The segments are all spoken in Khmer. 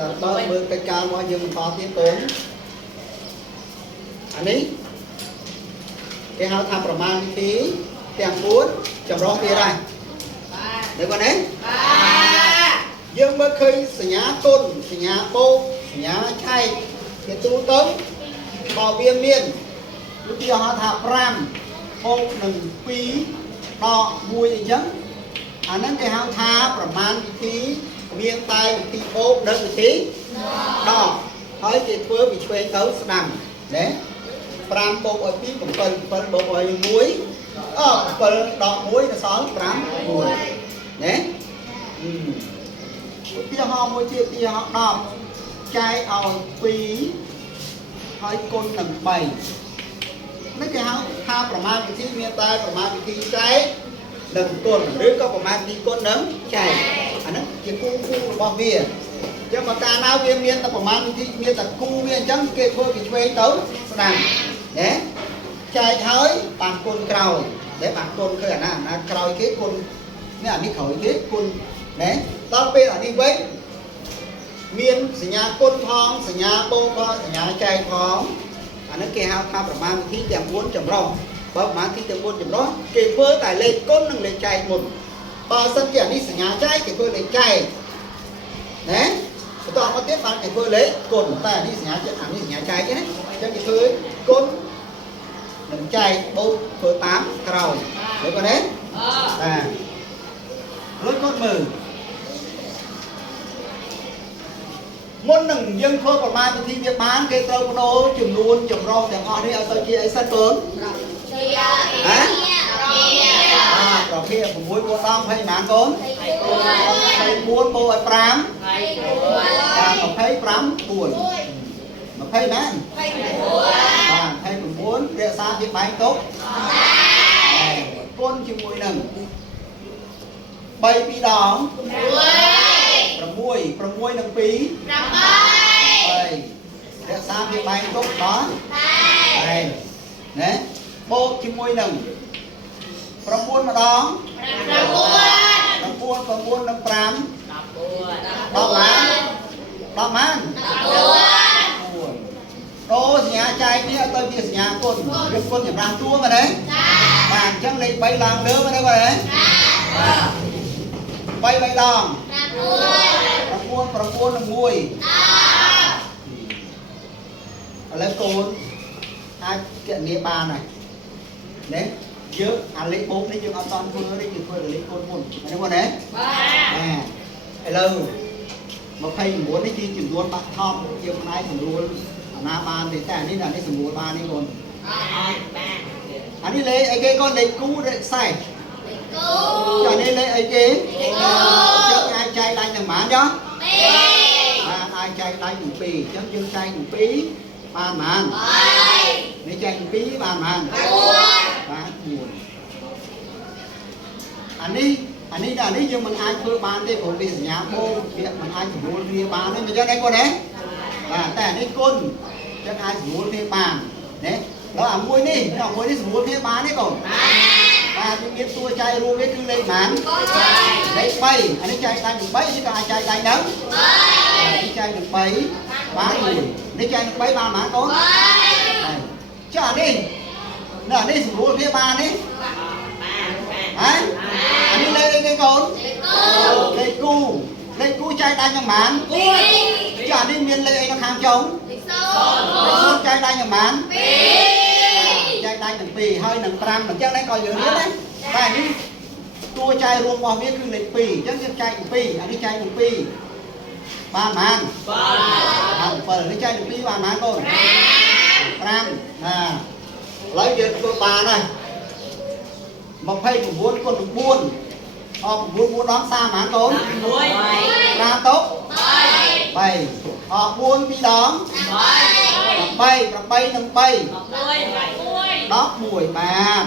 bơ bơ cái cao bao nhiêu mình có tiếng tốn anh ấy cái hao thamប្រមាណវិធីទាំង4ចម្រោះទៀតហើយđược con đấy dương mới khơi sỉ nhá côn sỉ nhá bô sỉ nhá chay cái tu tống bảo viêm miên lúc kia họ thả pram bô đừng phí đọ mùi gì chứ anh ấy cái hao thaប្រមាណវិធីmiên taiវិធីបោកដឹងវិធីដកហើយគេធ្វើពីឆ្វេងទៅស្ដាំណា5បូកឲ្យ2 7 7បូកឲ្យ1 7ដក1ដល់សល់5 1ណាទីហោមួយទៀតទីហោ10ចែកឲ្យ2ហើយគុណនឹង3នេះគេហៅថាប្រមាណវិធីមានតែប្រមាណវិធីចែកនឹងគុណឬក៏ប្រមាណវិធីគុណនឹងចែកអាហ្នឹងជាគូរបស់វាចឹងបើកាលណាវាមានតែប្រមាណវិធីមានតែគូវាអញ្ចឹងគេធ្វើពីឆ្វេងទៅស្ដាំណាចែកហើយបានគុណក្រោយដែលបានគុណគឺអាណាក្រោយគេគុណនេះអានេះក្រោយគេគុណណាដល់ពេលអានេះវិញមានសញ្ញាគុណផងសញ្ញាបូកផងសញ្ញាចែកផងអានេះគេហៅថាប្រមាណវិធីទាំង4ចម្រុះបើប្រមាណវិធីទាំង4ចម្រុះគេធ្វើតែលេខគុណនិងលេខចែកមុនបើសិនជាអានេះសញ្ញាចែកគេធ្វើលេខចែកណាបន្តមកទៀតបានគេធ្វើលេខគុណតែអានេះសញ្ញាចែកអានេះសញ្ញាចែកទេណាអញ្ចឹងគេធ្វើគុណនឹងចែកបូកធ្វើតាមក្រោយឃើញទេបាទរួចគាត់មើលមុននឹងយើងធ្វើប្រមាណវិធីវាបានគេត្រូវបដូរចំនួនចម្រុះទាំងអស់នេះឲ្យទៅជាអីសិនកូនប្រភេទ6 4 10 20ប៉ុន្មានកូន24បូកឲ្យ5 25 4 20ណាបាទ29រក្សាជាបែងទុកគុណជាមួយនឹង3 2ដង6 6នឹង2 8រក្សាវាបែងទុកដល់8ណាបូកជាមួយនឹង9ម្ដង9 9នឹង5 10បានដូរសញ្ញាចែកនេះឲ្យទៅជាសញ្ញាគុណយកគុណចម្រាស់តួមកទេបាទអញ្ចឹងលេខ3ឡើងលើមកទេបាទ3 3ដង9 9នឹង1ឥឡូវកូនអាចគណនាបានហើយណាយើងអាលេខបូកនេះយើងអត់តន់ធ្វើទេយើងធ្វើលេខគុណមុនឃើញទេបាទឥឡូវ29នេះជាចំនួនបាក់ថប់យើងផ្នែកសម្រួលអាណាបានទេតែអានេះសម្រួលបាននេះកូនអានេះលេខអីគេកូនលេខគូលេខខ្សែចានេះលេខអីគេយើងអាចចែកដៃទាំងប៉ុន្មានចុះអាចចែកដៃទាំង2អញ្ចឹងយើងចែកទាំង2បានប៉ុន្មាននេះចែកទាំង2បានប៉ុន្មានបាទ4អានេះយើងមិនអាចធ្វើបានទេព្រោះវាសញ្ញាបូកវាមិនអាចសម្រួលគ្នាបានទេមិនចឹងឯងកូនណាបាទតែអានេះគុណចឹងអាចសម្រួលគ្នាបានណាដល់អាមួយនេះសម្រួលគ្នាបានទេកូនបាទមានតួចែករួមវាគឺលេខប៉ុន្មានលេខ3អានេះចែកដៃទាំង3នេះក៏អាចចែកដៃដល់នេះចែកទាំង3បាន1នេះចែកទាំង3បានប៉ុន្មានកូនចុះអានេះសម្រួលគ្នាបានទេអានេះលេខអីគេកូនលេខគូចែកដៃទាំងប៉ុន្មានចុះអានេះមានលេខអីនៅខាងចុងលេខ0ចែកដៃទាំងប៉ុន្មានចែកដៃទាំង2ហើយនឹង5អញ្ចឹងនេះក៏យើងរៀនដែរតែនេះតួចែករួមរបស់វាគឺលេខ2អញ្ចឹងយើងចែកទាំង2អានេះចែកទាំង2បានប៉ុន្មាន7នេះចែកទាំង2បានប៉ុន្មានកូន5ណាឥឡូវយើងធ្វើបានហើយ29គុណនឹង4 9 4ដង30ប៉ុន្មានកូន5តុក3 4 2ដង8 8នឹង3 11បាទ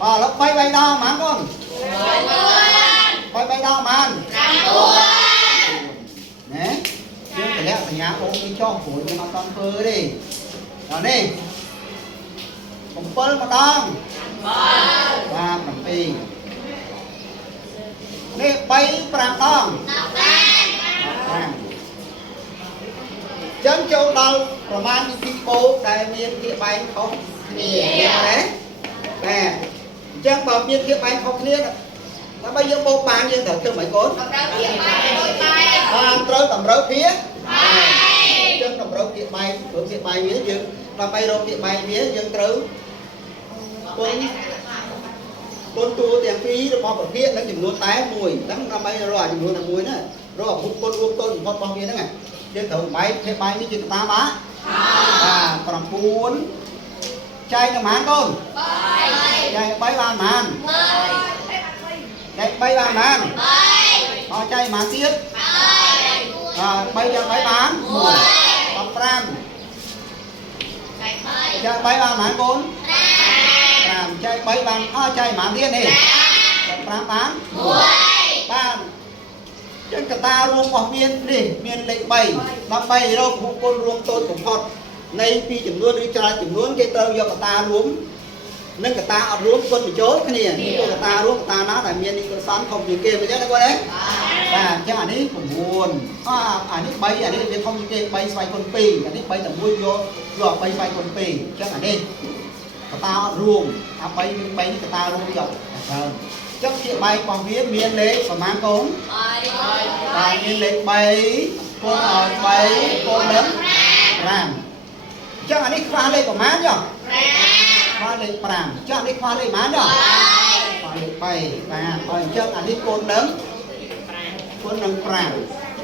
ឥឡូវ3 3ដងប៉ុន្មានកូន3 3ដងប៉ុន្មានណាយើងតម្លាក់សញ្ញាអូននេះចុះព្រោះយើងអត់តន់ធ្វើទេដល់នេះ7ម្ដងបាទ7 នេះ3 5ដងចឹងចូលដល់ប្រមាណវិធីបូកដែលមានភាពបែកខុសគ្នាណាបាទអញ្ចឹងបើមានភាពបែកខុសគ្នាដើម្បីយើងបូកបានយើងត្រូវធ្វើម៉េចកូនត្រូវតម្រូវភាពអញ្ចឹងតម្រូវភាពបែកព្រោះភាពបែកវាយើងដើម្បីរកភាពបែកវាយើងត្រូវគុណតួទាំងពីររបស់ប្រភេទនិងចំនួនតែមួយហ្នឹងដើម្បីរកចំនួនតែមួយហ្នឹងរកអភពគុណរួមតូចបំផុតរបស់វាហ្នឹងយើងត្រូវបែកភាពបែកនេះជាតាមបាទ9ចែកនឹងប៉ុន្មានកូនចែក3បានប៉ុន្មានចែក3បានប៉ុន្មានអត់ចែកប៉ុន្មានទៀត3យ៉ាង3បាន15ចែក3បានប៉ុន្មានកូន5ចែក3បានអត់ចែកប៉ុន្មានទៀតនេះ5បានបានចឹងកតារួមរបស់មាននេះមានលេខ3ដើម្បីរកគុណរួមតូចបំផុតនៃពីចំនួនឬច្រើនចំនួនគេត្រូវយកកតារួមនិងកតាអត់រួមគុណបញ្ចូលគ្នានេះកតារួមកតាណាដែលមាននិកសនធំជាងគេមិនចឹងណាគាត់ទេបាទអញ្ចឹងអានេះ9អានេះ3អានេះវាធំជាងគេ3ស្វ័យគុណ2អានេះ3តែមួយយក3ស្វ័យគុណ2អញ្ចឹងអានេះកតាអត់រួមអា3នេះកតារួមយកច្រើនចឹងជាបែករបស់វាមានលេខប្រមាណកូនបាទមានលេខ3គុណឲ្យ3គុណនឹង5ចឹងអានេះខ្វះលេខប្រមាណចុះខ្វះលេខ5ចឹងនេះខ្វះលេខប្រមាណចុះខ្វះលេខ3បាទអញ្ចឹងអានេះគុណនឹង5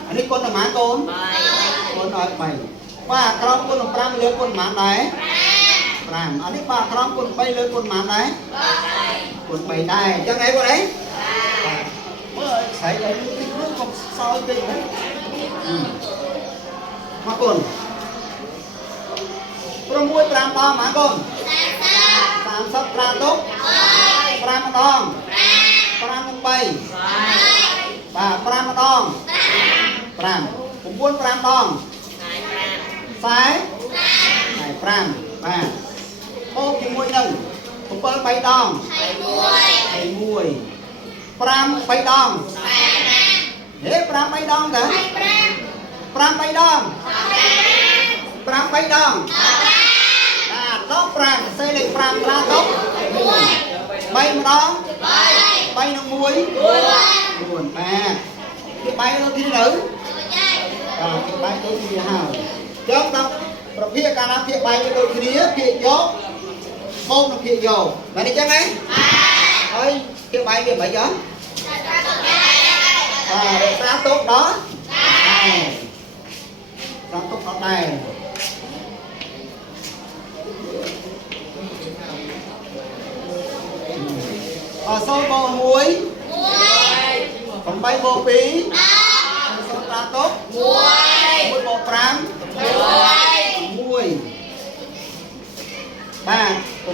អានេះគុណប្រមាណកូនគុណឲ្យ3បាទក្រោមគុណនឹង5លើគុណប្រមាណដែរ5អានេះបាទក្រោមគុណ3លើគុណប្រមាណដែរគុណ3ដែរអញ្ចឹងអីគាត់អីមើលស្អីឲ្យនេះកុំសោយពេកណាមកគុណ6 5ដងមកគុណ30ត្រាទុក5ម្ដង5និង3បាទ5ម្ដង5 9 5ដង45បាទបូកជាមួយនឹង7 3ដង21 5 3ដងហេ5 3ដងតើ5 3ដង5 3ដងបាទ15សេលេខ5ត្រាទុក3ម្ដង3និង1 4បាទគេបែកទៅទីទៅគេបែកទៅទីហើយយកដល់ប្រភេទកាលណាភាគបែកដូចគ្នាភាគយកបូកនឹងភាគយកបាទអញ្ចឹងហ៎ហើយភាគបែកវាមិនអីហ៎រក្សាទុកដល់រក្សាទុកដល់ដែរ0បូក1 8បូក2 0ត្រាទុក1បូក5 1បាទ600 1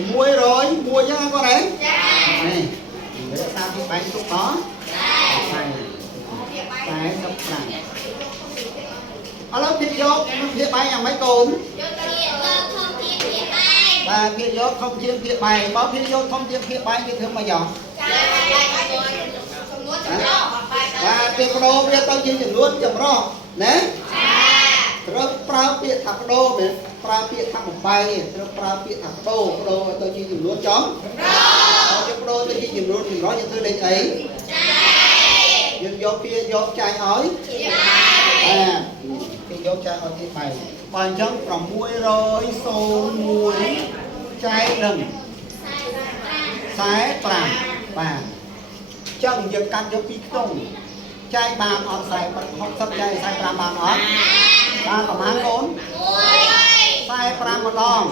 ចឹងគាត់ហ៎នេះរក្សាពីបែកទុកដល់45ឥឡូវភាគយកនិងភាគបែកយ៉ាងម៉េចកូនបាទភាគយកធំជាងភាគបែកបើភាគយកធំជាងភាគបែកគេធ្វើមកយ៉ាងបាទគេបដូរវាទៅជាចំនួនចម្រុះណាត្រូវប្រើពាក្យថាបដូរមិនប្រើពាក្យថាបំបែកត្រូវប្រើពាក្យថាបដូរឲ្យទៅជាចំនួនចំយើងបដូរទៅជាចំនួនចម្រុះយើងធ្វើលេខអីយើងយកពាក្យយកចាយឲ្យគេយកចាយឲ្យទីបែកបើអញ្ចឹង601ចែកនឹង45បាទចឹងយើងកាត់យកពីខ្ទង់ចែកបានអត់60ចែក45បានអត់បានប្រហែលកូន45ម្ដង45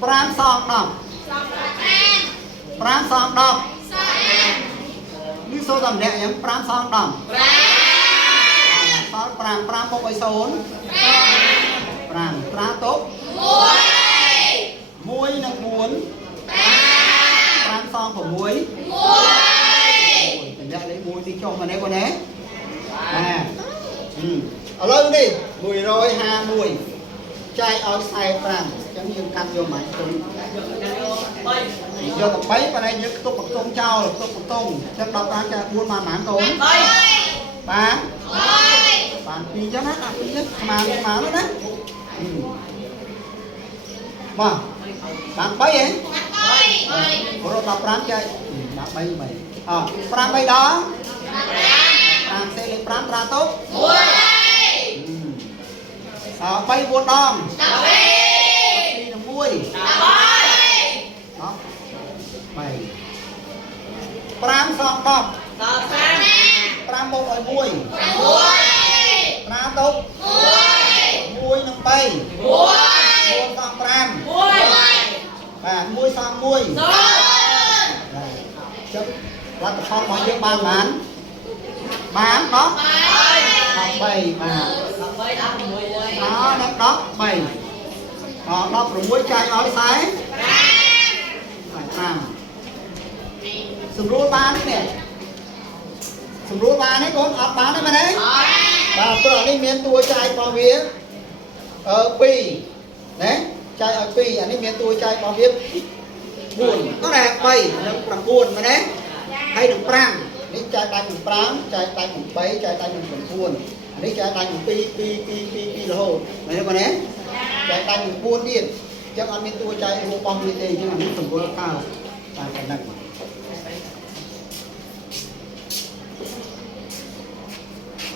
5សង10 5សង10នេះសូត្រតែម្នាក់អញ្ចឹង5សង10 សល់5 5បូកឲ្យ0 5ត្រាទុក1និង4 5សង6 1តម្លាក់លេខ1ទីចុះមកនេះគាត់ណាឥឡូវនេះ151ចែកឲ្យ45 chẳng như cắt vô mày tùng vô tập bấy và đây nhớ tục bậc tông trao tục bậc tông chắc đọc ra cho buôn mà mãn tùng bán phi cho nó phi nhất mà nó đấy mà bạn bấy ấy rồi đọc ra chơi bạn bấy mày pram bấy đó pram xe lên pram ra tốt bay buôn đom đi là muôi đó mày pram song đom pram bộ ở muôi pram tốt muôi nằm bay muôi song pram và muôi song muôi chấm là tập phong mọi việc bán đó học bày mà đó đó bày đó rồi muối chai nói sái phải làm sừng rúa bán nè sừng rúa bán đấy con ấp bán đấy mà đấy và tôi đi miền tua chai bao vía ở pi đấy chai ở pi anh đi miền tua chai bao vía buồn nó đẹp bày nó làm buồn mà đấy hay được prangนี่ใจตายหนึ่งปรางใจตายหนึ่งใบใจตายหนึ่งผลพวนอันนี้ใจตายหนึ่งปีละโหไหนก่อนเนี่ยใจตายหนึ่งพวนดิจะเอาเป็นตัวใจโหปองดีๆจังอันนี้สมบูรณ์ก้าวตายกันนั่น